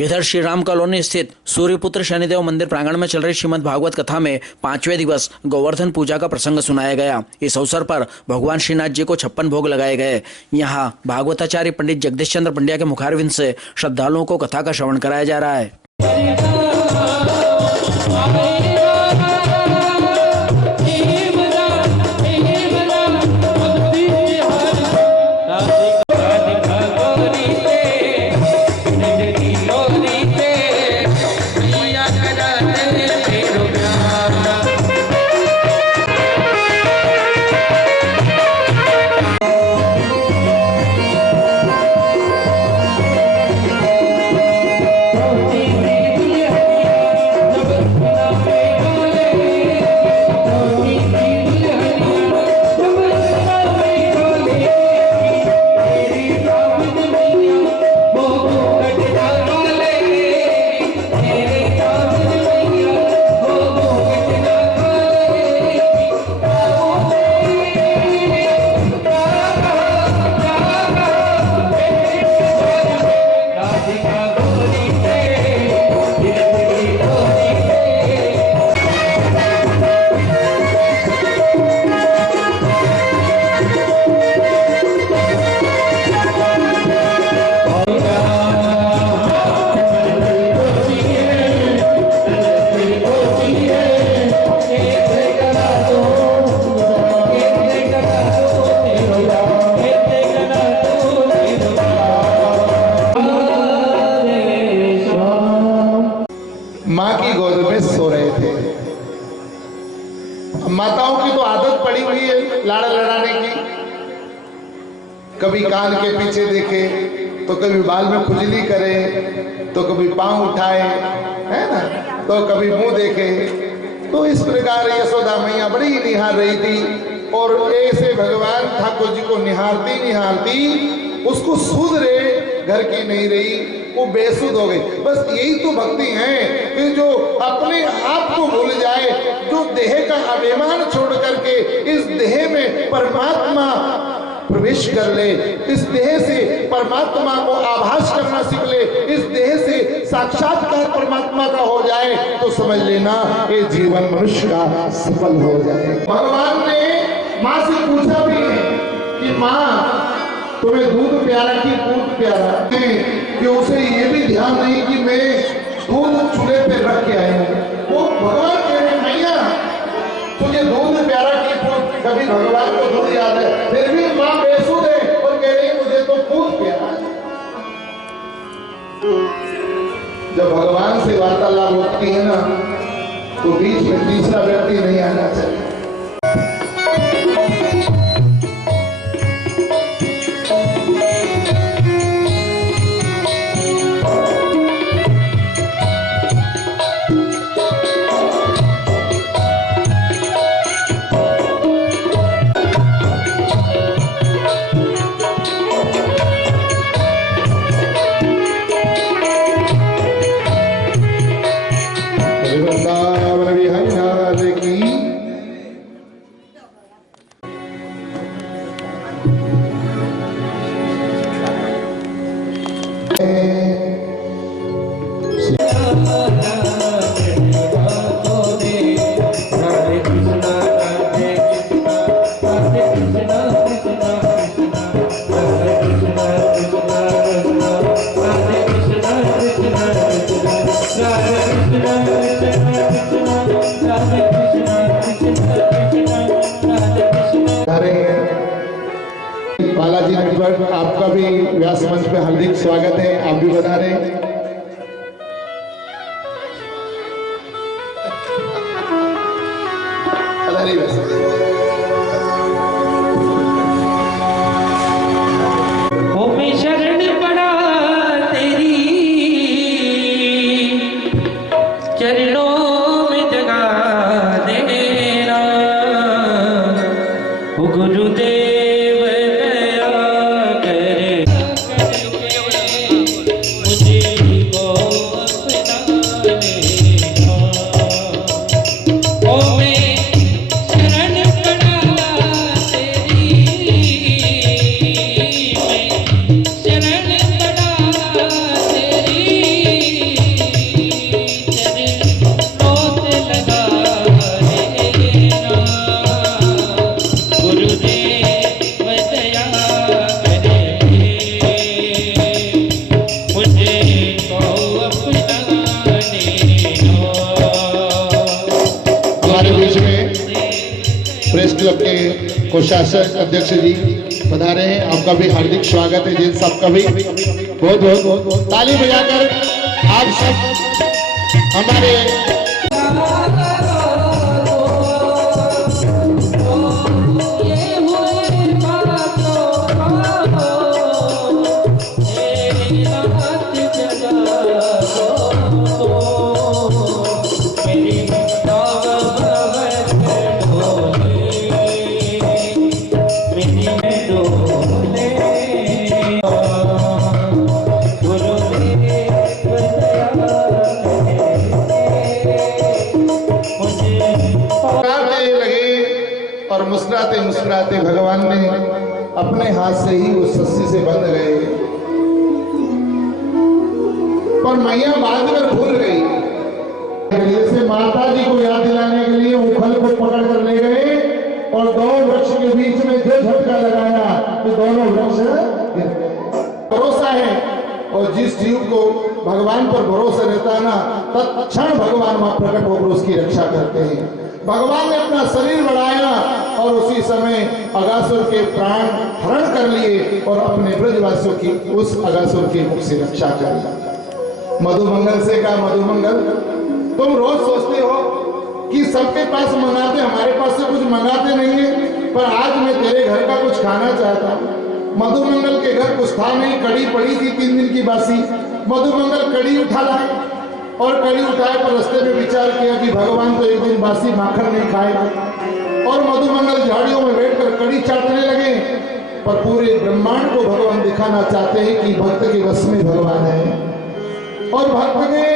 इधर श्री राम कॉलोनी स्थित सूर्यपुत्र शनिदेव मंदिर प्रांगण में चल रही श्रीमद् भागवत कथा में 5वें दिवस गोवर्धन पूजा का प्रसंग सुनाया गया। इस अवसर पर भगवान श्रीनाथ जी को 56 भोग लगाए गए। यहाँ भागवताचार्य पंडित जगदीश चंद्र पंड्या के मुखारविंद से श्रद्धालुओं को कथा का श्रवण कराया जा रहा है। माँ की गोद में सो रहे थे। माताओं की तो आदत पड़ी हुई है लाड़ लड़ाने की। कभी कान के पीछे देखे तो कभी बाल में खुजली करे तो कभी पांव उठाए, है ना, तो कभी मुंह देखे। तो इस प्रकार यशोदा मैया बड़ी निहार रही थी और ऐसे भगवान ठाकुर जी को निहारती निहारती उसको सुध रहे घर की नहीं रही, वो बेसुध हो गई। बस यही तो भक्ति है कि जो अपने आप को भूल जाए, जो देह का अभिमान छोड़ करके इस देह में परमात्मा प्रवेश कर ले, इस देह से परमात्मा को आभास करना सीख ले, इस देह से साक्षात्कार परमात्मा का हो जाए तो समझ लेना ये जीवन मनुष्य का सफल हो जाए। भगवान ने माँ से पूछा भी है कि माँ तुम्हें दूध प्यारा कि दूध प्यारा, कि उसे ये भी ध्यान नहीं कि मैं दूध चूल्हे पे रख के आया हूँ। वो भगवान कह रहे मैया तुझे दूध प्यारा कि दूध, कभी भगवान को दूध याद है, फिर भी माँ बेसुध है और कह रही मुझे तो दूध प्यारा। जब भगवान से वार्तालाप होती है ना तो बीच में तीसरा व्यक्ति नहीं आना चाहिए। बालाजी नेटवर्क आपका भी व्यास मंच पे हार्दिक स्वागत है। आप भी बता रहे हैं। मुझे क्लब के कोषाध्यक्ष अध्यक्ष जी पधारे हैं, आपका भी हार्दिक स्वागत है जी। सबका भी बहुत बहुत ताली बजाकर आप सब हमारे और मुस्कुराते मुस्कुराते भगवान ने अपने हाथ से ही उस रस्सी से बंध गए, पर मैया बाद में भूल गई। जैसे माता जी को याद दिलाने के लिए उखल को पकड़ कर ले गए और दो वृक्ष के बीच में जो झटका लगाया तो दोनों वृक्ष गिर गए। भरोसा है, और जिस जीव को भगवान पर भरोसा रहता है ना, तत्क्षण भगवान वहां प्रकट होकर उसकी रक्षा करते हैं। भगवान ने अपना शरीर बढ़ाया और उसी समय अगासुर के प्राण हरण कर लिए और अपने ब्रजवासियों की उस अगासुर के मुख से रक्षा करी। मधुमंगल से कहा, मधुमंगल तुम रोज सोचते हो कि सबके पास मंगाते, हमारे पास से कुछ मंगाते नहीं है, पर आज मैं तेरे घर का कुछ खाना चाहता हूँ। मधुमंगल के घर कुछ था नहीं, कड़ी पड़ी थी 3 दिन की बासी। मधुमंगल कड़ी उठा लाए और कड़ी उठाए पर रास्ते में विचार किया कि भगवान तो एक दिन बासी माखन नहीं खाएगा, और मधुमंगल झाड़ियों में बैठकर कड़ी चाटने लगे। पर पूरे ब्रह्मांड को भगवान दिखाना चाहते हैं कि भक्त के वश में भगवान है और भक्त के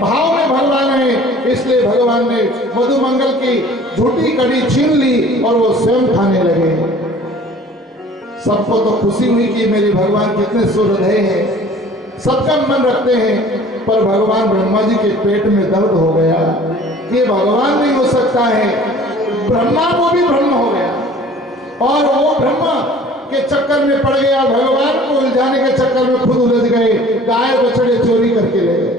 भाव में भगवान है। इसलिए भगवान ने मधुमंगल की झूठी कड़ी छीन ली और वो स्वयं खाने लगे। सबको तो खुशी हुई कि मेरे भगवान कितने सुहृदय हैं, सबका मन रखते हैं, पर भगवान ब्रह्मा जी के पेट में दर्द हो गया कि भगवान नहीं हो सकता है। ब्रह्मा को भी ब्रह्म हो गया और वो ब्रह्मा के चक्कर में पड़ गया, भगवान को उलझाने के चक्कर में खुद उलझ गए, गाय बछड़े चोरी करके ले गए।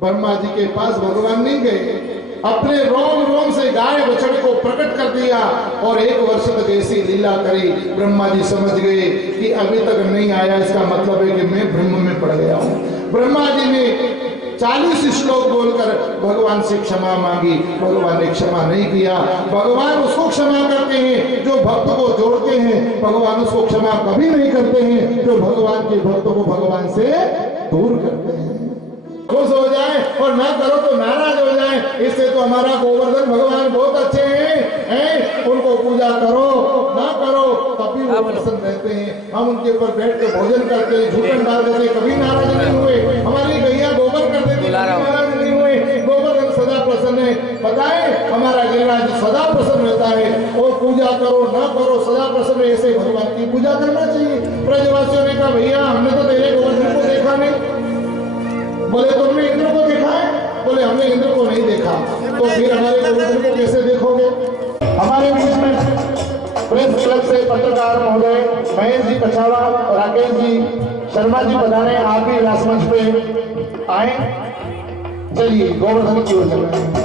ब्रह्मा जी के पास भगवान नहीं गए, अपने रोम रोम से गाय बछड़े को प्रकट कर दिया और 1 वर्ष तक ऐसी लीला करी। ब्रह्मा जी समझ गए कि अभी तक नहीं आया, इसका मतलब है कि मैं ब्रह्म में पड़ गया हूँ। ब्रह्मा जी ने 40 श्लोक बोलकर भगवान से क्षमा मांगी, भगवान ने क्षमा नहीं किया। भगवान उसको क्षमा करते हैं जो भक्त को जोड़ते हैं, भगवान उसको क्षमा कभी नहीं करते हैं जो भगवान के भक्त को भगवान से दूर करते हैं। खुश हो जाए और ना करो तो नाराज हो जाए, इससे तो हमारा गोवर्धन भगवान बहुत अच्छे हैं, उनको पूजा करो ना करो तब भी वो प्रसन्न रहते हैं। हम उनके ऊपर बैठ के भोजन करते हैं, झूठन डाल देते, कभी नाराज नहीं हुए। हमारी गैया गोबर कर देती, नाराज नहीं हुए। गोवर्धन सदा प्रसन्न है। बताए हमारा गिरिराज सदा प्रसन्न रहता है, और पूजा करो ना करो सदा प्रसन्न, ऐसे भगवान की पूजा करना चाहिए। ब्रजवासियों ने कहा भैया हमने तो तेरे गोवर्धन को देखा नहीं। बोले तुमने इंद्र को देखा है? बोले हमने इंद्र को नहीं देखा। तो फिर हमारे गोवर्धन को कैसे देखोगे? हमारे बीच में प्रेस क्लब से पत्रकार महोदय महेश जी कछावा और राकेश जी शर्मा जी पधारे, आप भी राजमंच पे आए। चलिए गोवर्धन की ओर चलते हैं।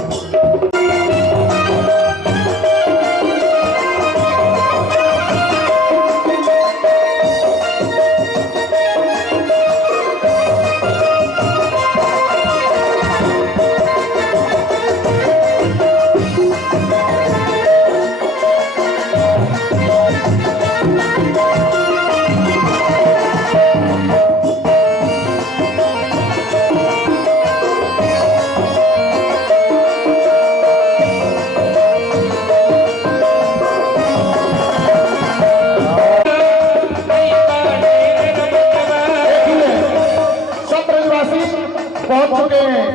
पहुंच चुके हैं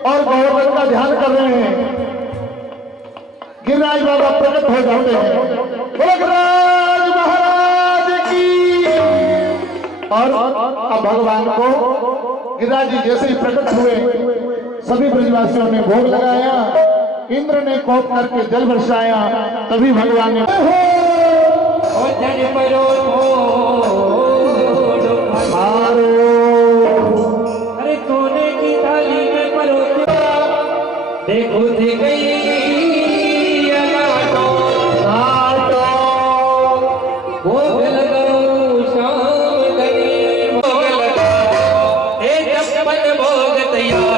और गोवर्धन का ध्यान कर रहे हैं। गिरिराज बाबा प्रकट हो जाते हैं। गिरिराज महाराज की। और अब भगवान को गिरिराज जी जैसे ही प्रकट हुए सभी ब्रजवासियों ने भोग लगाया। इंद्र ने कोप करके जल बरसाया, तभी भगवान ने देखो छप्पन भोग तैयार